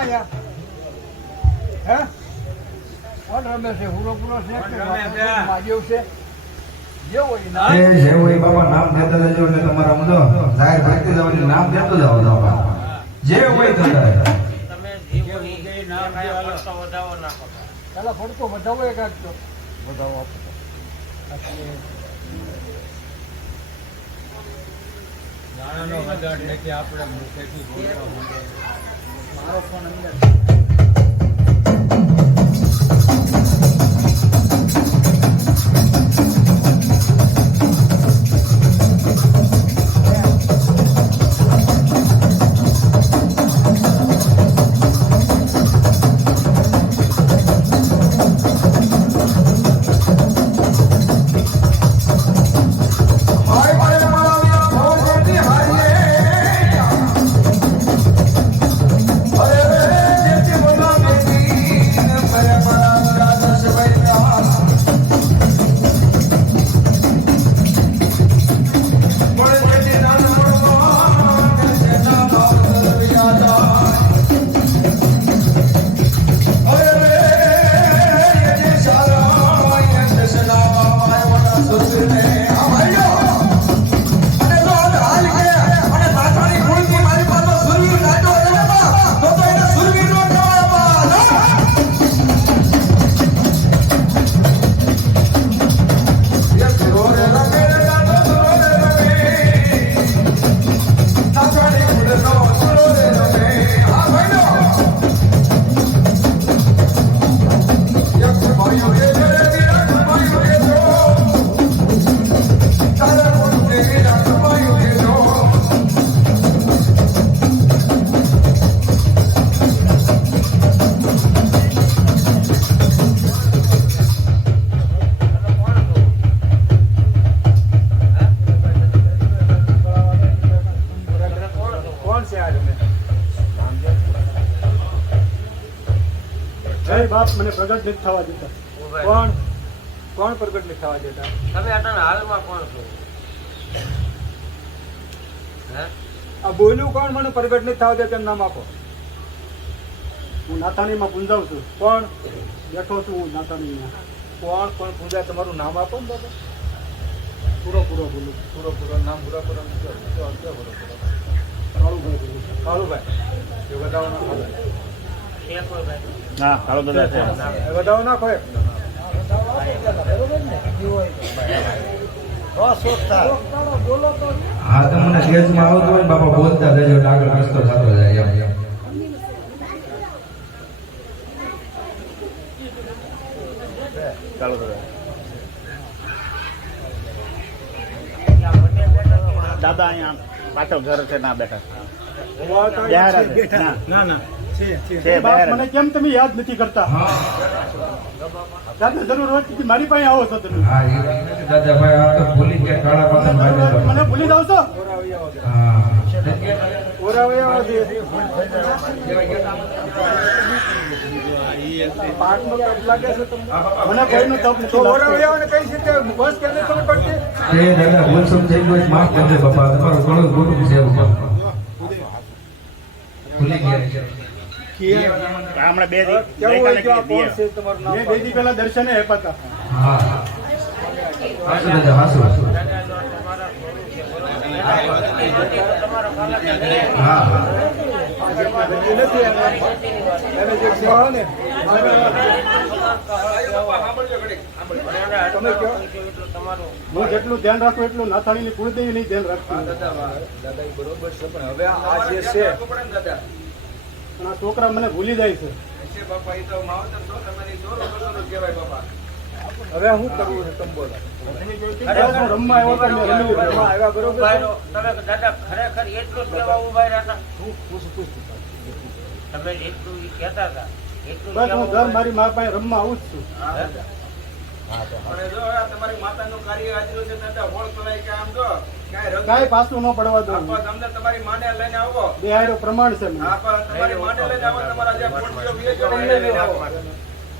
આયા હે કોણ રમે છે હુરો પૂરો છે કે માજેવ છે જે હોય ના જે હોય બાબા નામ દેતા જજો એટલે તમારા મુજો જાહેર ભક્તિ જવાની નામ દેતો જાવ બાબા જે હોય તમે જીવો ની નામ પડતો વધાવો નાખો પેલા પડતો વધાવો એક આપજો વધાવો આપો ગાણાનો વગાડ લેકે આપણે મુખેથી બોલવા માંડે મારો ફોન અંદર બાપ મને પ્રગટ નથી થવા દેતા કોણ કોણ પ્રગટ નથી થવા દેતા તમે આટલા હાલમાં કોણ છો હે આ બોલ્યું કોણ મને પ્રગટ નથી થવા દેતા એમ નામ આપો હું નાથાણીમાં પૂંજાઉં છું કોણ બેઠો છું હું નાથાણીમાં કોણ કોણ પૂંજાય તમારું નામ આપો ને બાબા પૂરો બોલું પૂરો નામ પૂરો કાળુભાઈ બોલું કાળુભાઈ એ બતાવો ના ખબર ના કાળો દાદા છે એ બતાવો ના ખબર હા તમને સ્ટેજમાં આવતો હોય બાબા બોલતા જજો આગળ રસ્તો થતો જાય એમ કાળો દાદા દાદા અહીંયા પાછળ ઘર છે ના બેઠા ના ના છે બહાર મને કેમ તમે યાદ નથી કરતા દાદા જરૂર હોય કે મારી પાસે આવો છો તમે હા એ નથી દાદાભાઈ આ તો ભૂલી ગયા કાળા પાછળ મને ભૂલી જાવ છો હા ઓરાવે આવો છે પાકનો તપ લાગે છે તમને મને કોઈનો તપ નથી ઓરાવે આવો ને કઈ રીતે બસ કેને ખબર પડશે એ દાદા ભૂલ સમ થઈ ગયો માફ કરજો બાપા તમારું ઘણું ખોટું છે એવું ભૂલી ગયા હમણાં બે દી પહેલા દર્શને આપ્યા હા હાસુ દાદા હાસુ હા હું જેટલું ધ્યાન રાખું એટલું નાથાણીની કુળદેવી નહીં ધ્યાન રાખતું દાદા બરોબર છે પણ હવે આ જે છે પણ આ છોકરા મને ભૂલી જાય છે બાપા એ તો માવતર છો તમારી જોરો કહેવાય બાપા હવે શું કરવું છે તમે બોલો રમવા આવ્યો તો મેં રમી રમવા આવ્યા બરોબર તમે દાદા ખરેખર એટલું જ કહેવા ઉભા રહ્યા હતા તમે એટલું કહેતા હતા એટલું બસ હું દર મારી મા પાસે રમવા આવું જ છું અને જો તમારી માતાનું કાર્ય આજનું છે દાદા હોળ કરાય કે આમ જો કાંઈ પાછું ન પડવા દો તમને તમારી માને લઈને આવો બે હારો પ્રમાણ છે મને. તમારી માને લઈને આવો તમારા જે પોટલીઓ વેચો એને લઈને આવો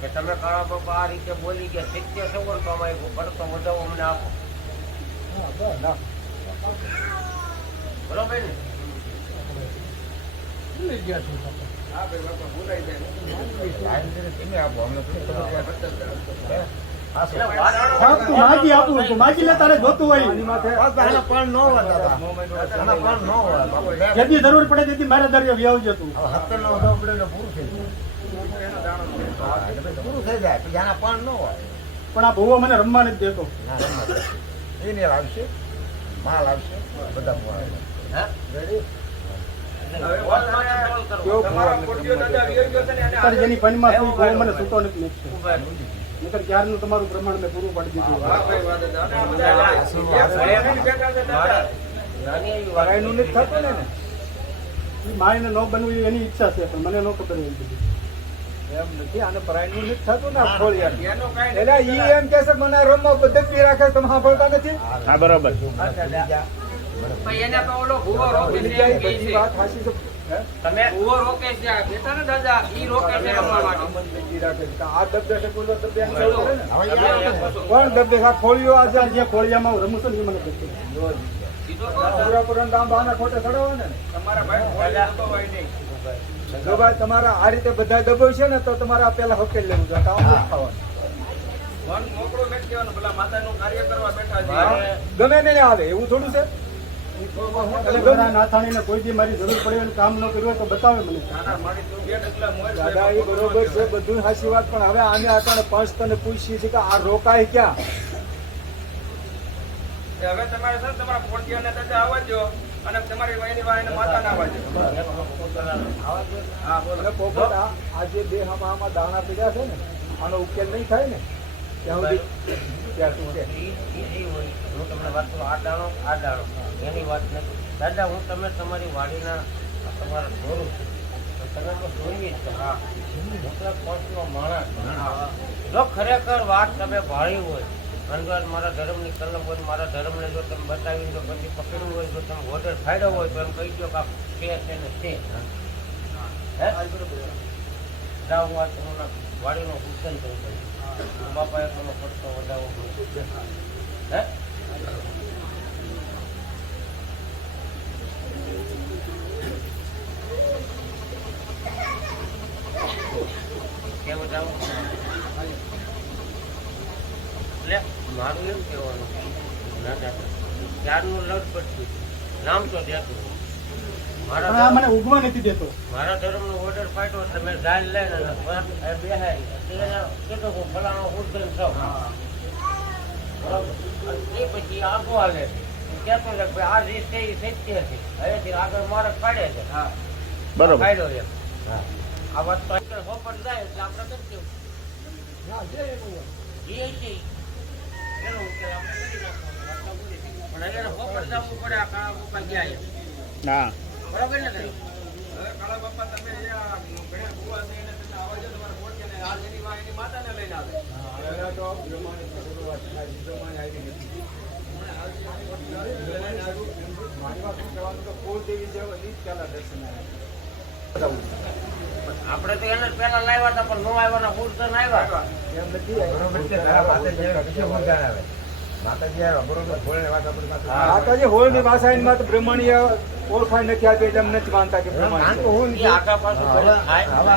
કે તમે કાળા બાપા આ રીતે બોલી ગયા સત્ય સગવડ કમાય પડતો વધાવો અમને આપો બરોબર ને ભૂલી ગયા છો હા ભાઈ બાપા ભૂલાઈ જાય હા, તું માગી આપું તું માગી લે તારે જોતું હોય આની માથે જેટલી જરૂર પડે તેથી મારે દરિયો વ્યાવજો તું પણ આ ભૂવો મને રમવા નથી દેતો. તમારા કોટીઓ દાદા વિયો ગયો છે ને એને તારે જેની પનમાં કોઈ ભૂવો મને છૂટો નથી નાખતો. નહીંતર ક્યારનું તમારું પ્રમાણ મેં પૂરું પાડી દીધું. હા ભાઈ વાત દાદા અને બધા એક સોયાબીન ભેગા છે દાદા નાની એવી વાત પરાયનું નથી થતું ને ઈ માયને ન બનવું એ એની ઈચ્છા છે પણ મને ન ખબર હોય બધી. એમ નથી આને પરાયનું નથી થતું ને આ ખોળિયાર. એનો કાંઈ એટલે ઈ એમ કે છે મને રમવા પદ્ધતિ રાખે તમે સાંભળતા નથી. હા બરોબર ભાઈ એને તો ઓલો ભૂવો રોકે એની છે એમ ક્યાંય કહે બધી છે. વાત હાચી છે. હે? તમે ભૂવો રોકે છે આ કહેતા ને દાદા ઈ રોકે છે રમવા માટે. આમંદ બધી રાખે છે. આ દબદે છે બોલો દબદે એમ બોલો. કેવું પડે ને. તમે એમ કહો. કોણ દબદે આ ખોળિયો આજે જે ખોળિયામાં હું રમું છું ને એ મને કહે છે. સીધો કહો. પૂરા પૂરા દામ બહાના ખોટે ચડાવો ને. તમારા ભાઈ ખોલી દબાવાય નહીં જો ભાઈ તમારા આ રીતે બધા દબાવશે ને તો તમારે આ પેલા હકેલ લેવું જોઈએ. કામ નથી ખાવાનું. મન મોકળું નથી કહેવાનું પેલા માતાનું કાર્ય કરવા બેઠા છે મારે ગમે ને આવે એવું થોડું છે. એટલે ગમે નાથાણીને કોઈ દી મારી જરૂર પડે અને કામ ન કર્યું હોય તો બતાવે મને. નાના મારી તું બે ડગલા મોર છે દાદા એ બરોબર છે બધું સાચી વાત પણ હવે આને આટાણે પંચ તને પૂછીએ છે કે આ રોકાય ક્યાં. હવે તમારે છે ને તમારા પોટિયાને દાદા આવવા દો અને તમારી વાયની વાયને માતાને આવવા દો હા બોલો એટલે પોપટ આ જે બે આમાં દાણા પીડ્યા છે ને આનો ઉકેલ નહીં થાય ને ત્યાં સુધી ત્યાં શું છે. ઈ હોય હું તમને વાત કરું આ દાણો એની વાત નથી દાદા હું તમે તમારી વાડીના તમારા દોરું છું તો તમે તો દોરવી જ છો. મોકલા પંચનો માણસ જો ખરેખર વાત તમે ભાળી હોય અંદર મારા ધર્મની કલમ હોય મારા ધર્મને જો તમે બતાવીને જો પછી પકડ્યું હોય જો તમે ઓર્ડર ફાડ્યો હોય તો એમ કહી દો કે આ છે ને તે જાઉં આ તમારા વાડીનો સૂચન થયું બાપાએ તમે પડતો વધાવો હે કેવું જાવું એટલે મારું એમ કહેવાનું ના દાદા ચારનું લડપટ થયું નામ તો દેતું પણ આ મને ઉગવા નથી દેતો. મારા ધર્મનો ઓર્ડર પાડ્યો એટલે મેં ગાલ લઈને બેહારી કીધું હું ફલાણો ઉર્ધન છું એ પછી આગો હાલે કહેતો કે ભાઈ આ રીત છે એ સત્ય છે હવેથી આગળ મારે પાડે છે બરોબર પાડ્યો એમ આ વાત તો આગળ હોપટ જાય એટલે આપણે કેમ કેવું એ છે એનો ઉકેલ આપણે કરી નાખવાનો પણ એને હોપટ જવું પડે આ કાળા બોપા ગયા એમ. હા બરાબર ને કઈ હવે કાળા બાપા તમે અહીંયા ઘણા ભૂવા છે એને તમે આવવા દો તમારા પોટિયાને આ જેની વાયની માતાને લઈને આવે પહેલા તો બ્રહ્માની શરૂઆત થાય. બ્રહ્માની આવી નથી. મારી વાત શું કહેવાનું કે કુળદેવી જેવા ઈ જ પહેલા દર્શન આવ્યા. આપણે તો એને જ પેલા લાવ્યા હતા પણ નો આવ્યા ઉર્ધન આવ્યા એમ નથી માતાજી હોળની વાસાઈન માં તો બ્રહ્મણીય ઓળખાણ નથી આપી એટલે એમ નથી માનતા કે બ્રહ્મણ છે. એ આગા પાછું થાય